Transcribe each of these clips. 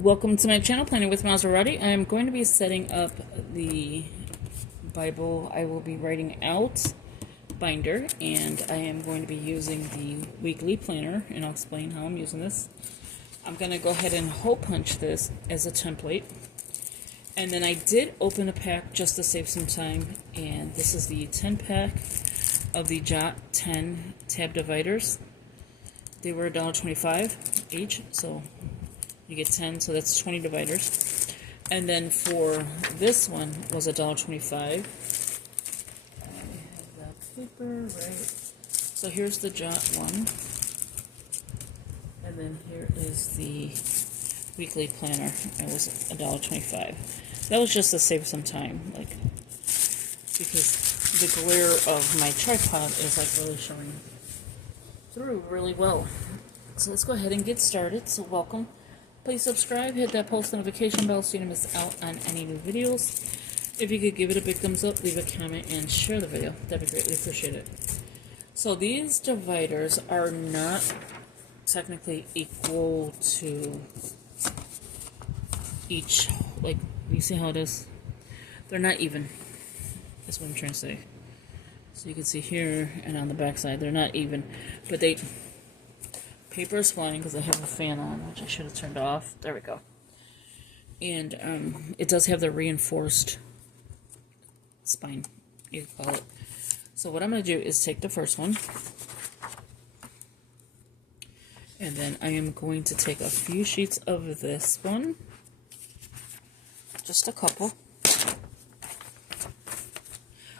Welcome to my channel, Planning with Maserati. I am going to be setting up the Bible I will be writing out binder, and I am going to be using the weekly planner, and I'll explain how I'm using this. I'm going to go ahead and hole punch this as a template, and then I did open a pack just to save some time, and this is the 10 pack of the Jot 10 tab dividers. They were $1.25 each, so you get 10, so that's 20 dividers. And then for this one was $1.25. I have that paper, right? So here's the Jot one. And then here is the weekly planner. It was $1.25. That was just to save some time, like, because the glare of my tripod is like really showing through really well. So let's go ahead and get started. So welcome. Please subscribe, hit that post notification bell so you don't miss out on any new videos. If you could give it a big thumbs up, leave a comment, and share the video. That'd be greatly appreciated. So these dividers are not technically equal to each, like, you see how it is? They're not even. That's what I'm trying to say. So you can see here and on the back side, they're not even, but paper is flying because I have a fan on, which I should have turned off. There we go. And it does have the reinforced spine, you could call it. So what I'm going to do is take the first one, and then I am going to take a few sheets of this one, just a couple.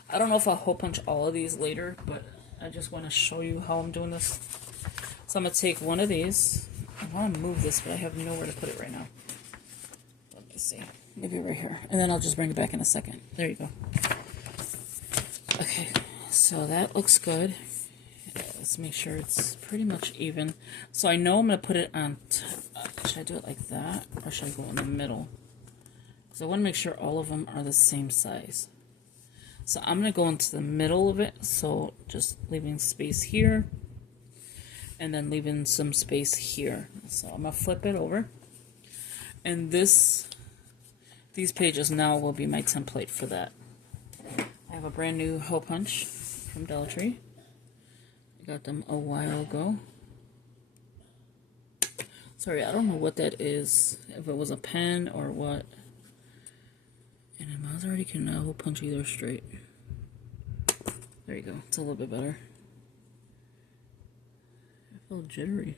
I don't know if I'll hole punch all of these later, but I just want to show you how I'm doing this. So I'm going to take one of these. I want to move this, but I have nowhere to put it right now. Let me see. Maybe right here. And then I'll just bring it back in a second. There you go. Okay, so that looks good. Let's make sure it's pretty much even. So I know I'm going to put it on should I do it like that? Or should I go in the middle? Because I want to make sure all of them are the same size. So I'm going to go into the middle of it. So just leaving space here. And then leaving some space here. So I'm going to flip it over. And these pages now will be my template for that. I have a brand new hole punch from Dollar Tree. I got them a while ago. Sorry, I don't know what that is. If it was a pen or what. And a Maserati can now hole punch either straight. There you go. It's a little bit better. A little jittery.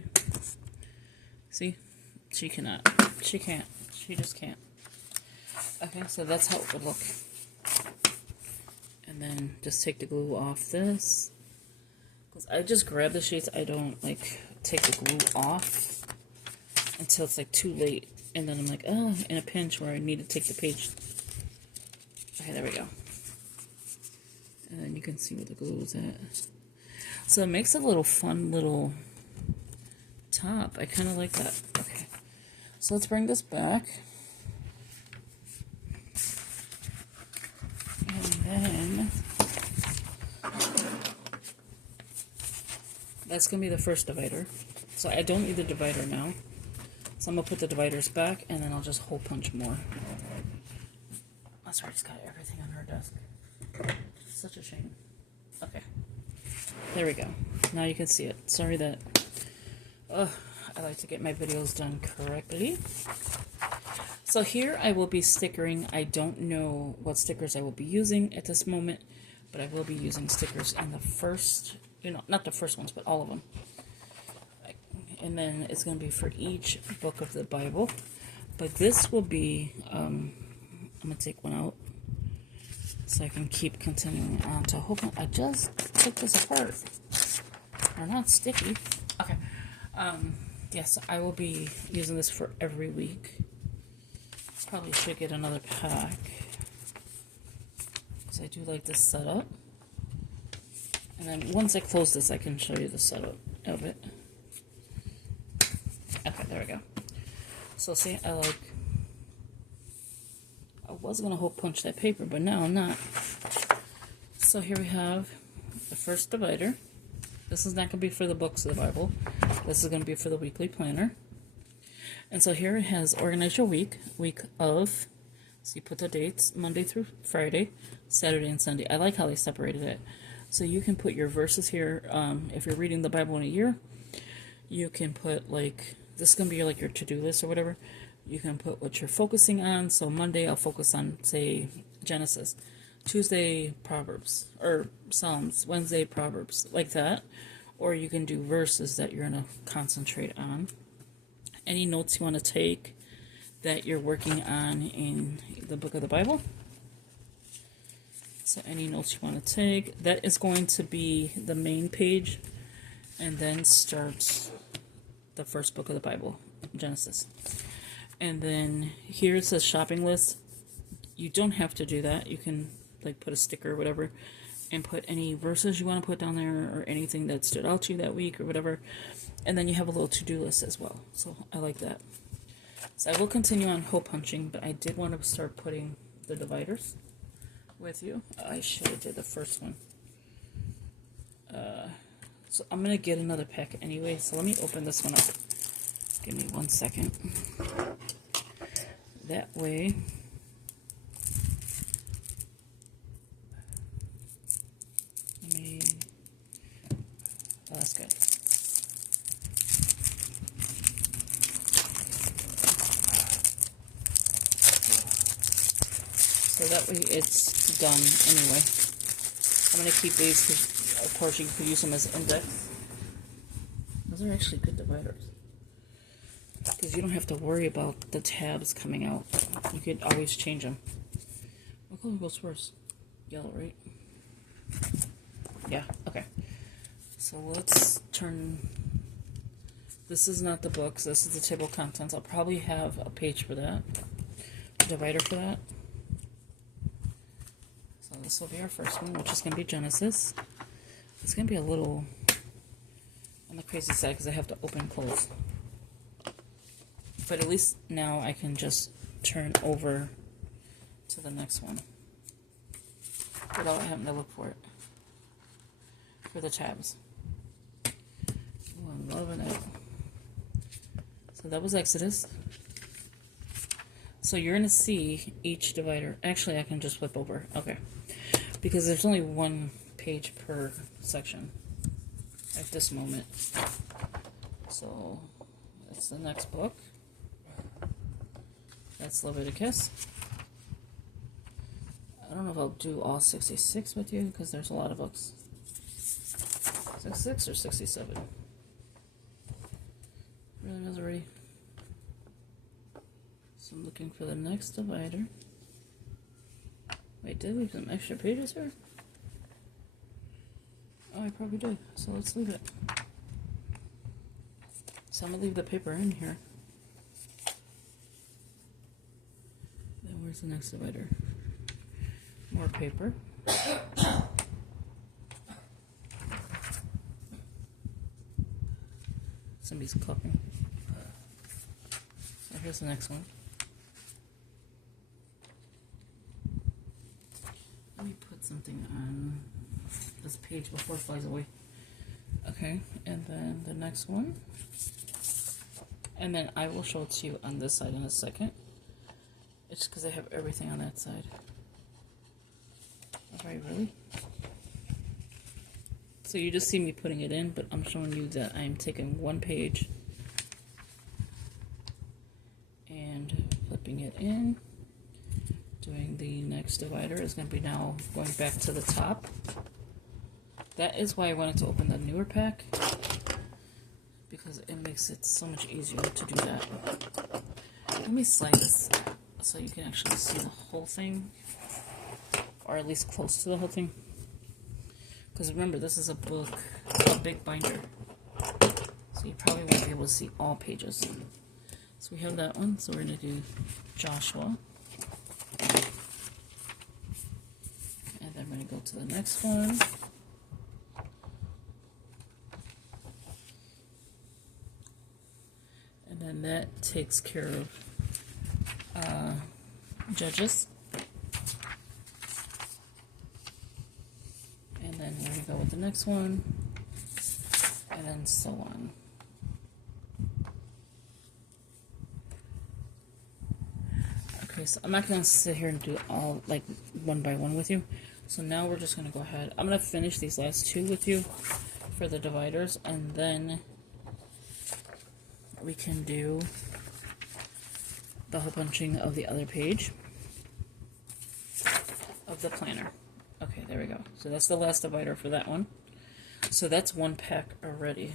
See? She cannot. She can't. She just can't. Okay, so that's how it would look. And then just take the glue off this. Because I just grab the sheets. I don't, like, take the glue off until it's, like, too late. And then I'm like, oh, in a pinch where I need to take the page. Okay, there we go. And then you can see where the glue is at. So it makes a little fun little top. I kind of like that. Okay, so let's bring this back, and then that's gonna be the first divider. So I don't need the divider now, so I'm gonna put the dividers back, and then I'll just hole punch more. That's right, she's got everything on her desk. Such a shame. Okay, there we go. Now you can see it. Sorry that I like to get my videos done correctly. So here I will be stickering. I don't know what stickers I will be using at this moment, but I will be using stickers in the first, not the first ones, but all of them. And then it's going to be for each book of the Bible. But this will be, I'm going to take one out so I can keep continuing on to hope. I just took this apart. They're not sticky. Okay. Yes, I will be using this for every week. Probably should get another pack, because I do like this setup. And then once I close this, I can show you the setup of it. Okay, there we go. So see, I was going to hole punch that paper, but now I'm not. So here we have the first divider. This is not going to be for the books of the Bible. This is going to be for the weekly planner. And so here it has organize your week of, so you put the dates, Monday through Friday, Saturday and Sunday. I like how they separated it. So you can put your verses here. If you're reading the Bible in a year, you can put like, this is going to be like your to-do list or whatever. You can put what you're focusing on. So Monday I'll focus on, say, Genesis. Tuesday, Proverbs, or Psalms. Wednesday, Proverbs, like that. Or you can do verses that you're going to concentrate on. Any notes you want to take that you're working on in the book of the Bible. So any notes you want to take, that is going to be the main page, and then starts the first book of the Bible, Genesis. And then here it says shopping list. You don't have to do that. You can like put a sticker or whatever and put any verses you want to put down there or anything that stood out to you that week or whatever. And then you have a little to-do list as well. So I like that. So I will continue on hole punching, but I did want to start putting the dividers with you. I should have did the first one. So I'm going to get another pack anyway. So let me open this one up. Give me 1 second. That way... Oh, that's good. So that way it's done anyway. I'm going to keep these because, of course, you could use them as index. Those are actually good dividers. Because you don't have to worry about the tabs coming out. You could always change them. What color goes first? Yellow, right? Yeah, okay. So let's turn, this is not the books, this is the table of contents. I'll probably have a page for that, a divider for that. So this will be our first one, which is going to be Genesis. It's going to be a little on the crazy side because I have to open and close. But at least now I can just turn over to the next one without having to look for it, for the tabs. Oh, I'm loving it. So that was Exodus. So you're going to see each divider. Actually, I can just flip over. Okay. Because there's only one page per section at this moment. So that's the next book. That's Leviticus. I don't know if I'll do all 66 with you because there's a lot of books. 66 or 67? Really knows already. So I'm looking for the next divider. Wait, did I leave some extra pages here? Oh, I probably did. So let's leave it. So I'm going to leave the paper in here. Then where's the next divider? More paper. Somebody's coughing. So here's the next one. Let me put something on this page before it flies away. Okay, and then the next one. And then I will show it to you on this side in a second. It's because I have everything on that side. Alright, really? So you just see me putting it in, but I'm showing you that I'm taking one page and flipping it in. Doing the next divider is going to be now going back to the top. That is why I wanted to open the newer pack, because it makes it so much easier to do that. Let me slide this so you can actually see the whole thing, or at least close to the whole thing. Because remember, this is a book, a big binder, so you probably won't be able to see all pages. So we have that one, so we're going to do Joshua. And then we're going to go to the next one. And then that takes care of Judges. And then we're going to go with the next one. And then so on. Okay, so I'm not going to sit here and do all, like, one by one with you. So now we're just going to go ahead. I'm going to finish these last two with you for the dividers, and then we can do the hole punching of the other page of the planner. Okay, there we go. So that's the last divider for that one. So that's one pack already.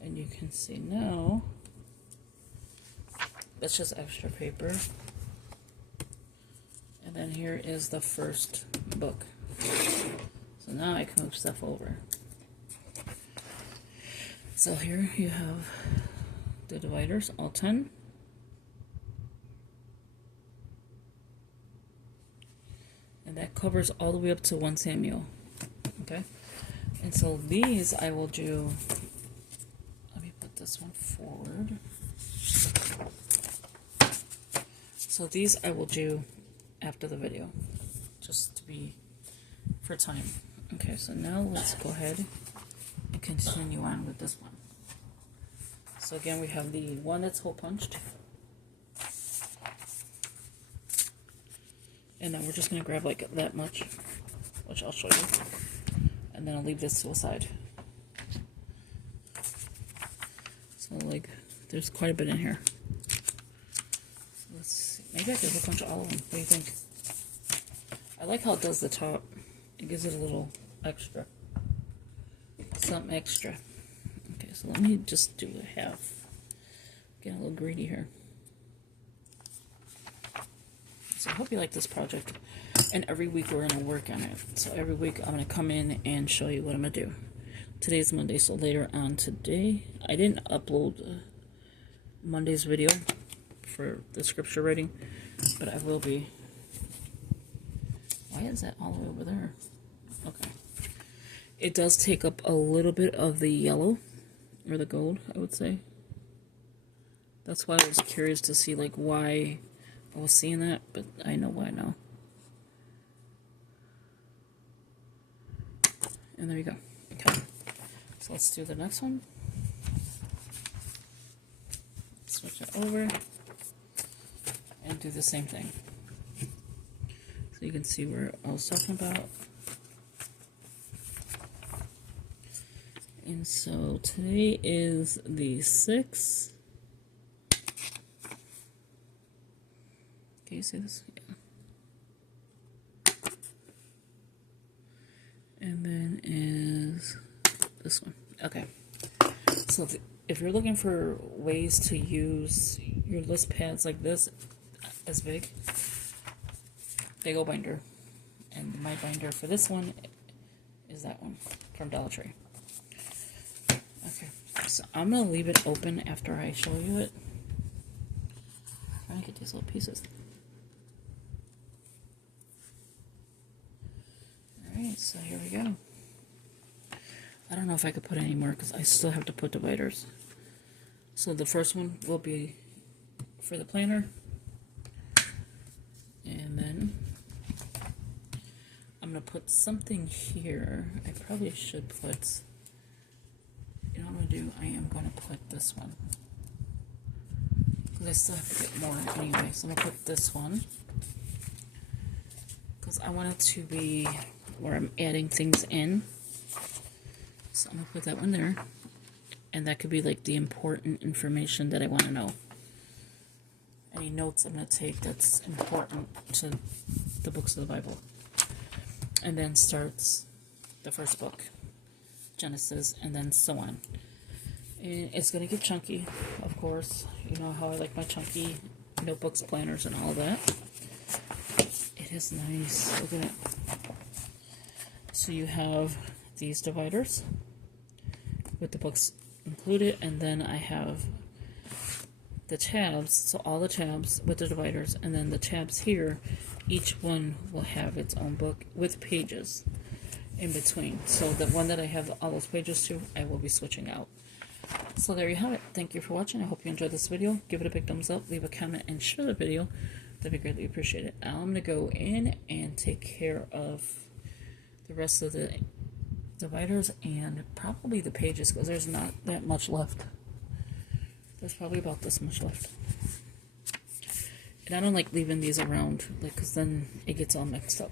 And you can see now, that's just extra paper. And then here is the first book. So now I can move stuff over. So here you have the dividers, all 10. And that covers all the way up to 1 Samuel. Okay? And so these I will do, let me put this one forward. So these I will do after the video, just to be for time. Okay, so now let's go ahead and continue on with this one. So again, we have the one that's hole punched. And then we're just going to grab like that much, which I'll show you. And then I'll leave this to the side. So like, there's quite a bit in here. Let's see. Maybe I could hole punch all of them. What do you think? I like how it does the top. It gives it a little extra. Something extra. Okay, so let me just do a half. Getting a little greedy here. So I hope you like this project. And every week we're going to work on it. So every week I'm going to come in and show you what I'm going to do. Today's Monday, so later on today, I didn't upload Monday's video for the scripture reading, but I will be. Why is that all the way over there? Okay. It does take up a little bit of the yellow, or the gold, I would say. That's why I was curious to see, like, why I was seeing that, but I know why now. And there you go. Okay. So let's do the next one. Switch it over. And do the same thing. So you can see where I was talking about. And so today is the 6th. Can you see this? Yeah. And then is this one. Okay. So if you're looking for ways to use your list pads like this, as big old binder. And my binder for this one is that one from Dollar Tree. Okay, so I'm going to leave it open after I show you it. Trying to get these little pieces. Alright, so here we go. I don't know if I could put any more because I still have to put dividers. So the first one will be for the planner. And then I'm going to put something here. I probably should put, you know what I'm going to do? I am going to put this one. Because I still have to get more anyway. So I'm going to put this one. Because I want it to be where I'm adding things in. So I'm going to put that one there. And that could be like the important information that I want to know. Any notes I'm going to take that's important to the books of the Bible. And then starts the first book, Genesis, and then so on. And it's going to get chunky, of course. You know how I like my chunky notebooks, planners, and all that. It is nice. Look at it. So you have these dividers with the books included, and then I have the tabs, so all the tabs with the dividers, and then the tabs here, each one will have its own book with pages in between. So the one that I have all those pages to, I will be switching out. So there you have it. Thank you for watching. I hope you enjoyed this video. Give it a big thumbs up, leave a comment, and share the video. That'd be greatly appreciated. Now I'm going to go in and take care of the rest of the dividers and probably the pages, because there's not that much left. There's probably about this much left. And I don't like leaving these around, like, because then it gets all mixed up.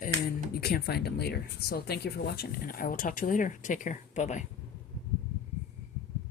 And you can't find them later. So thank you for watching, and I will talk to you later. Take care. Bye-bye.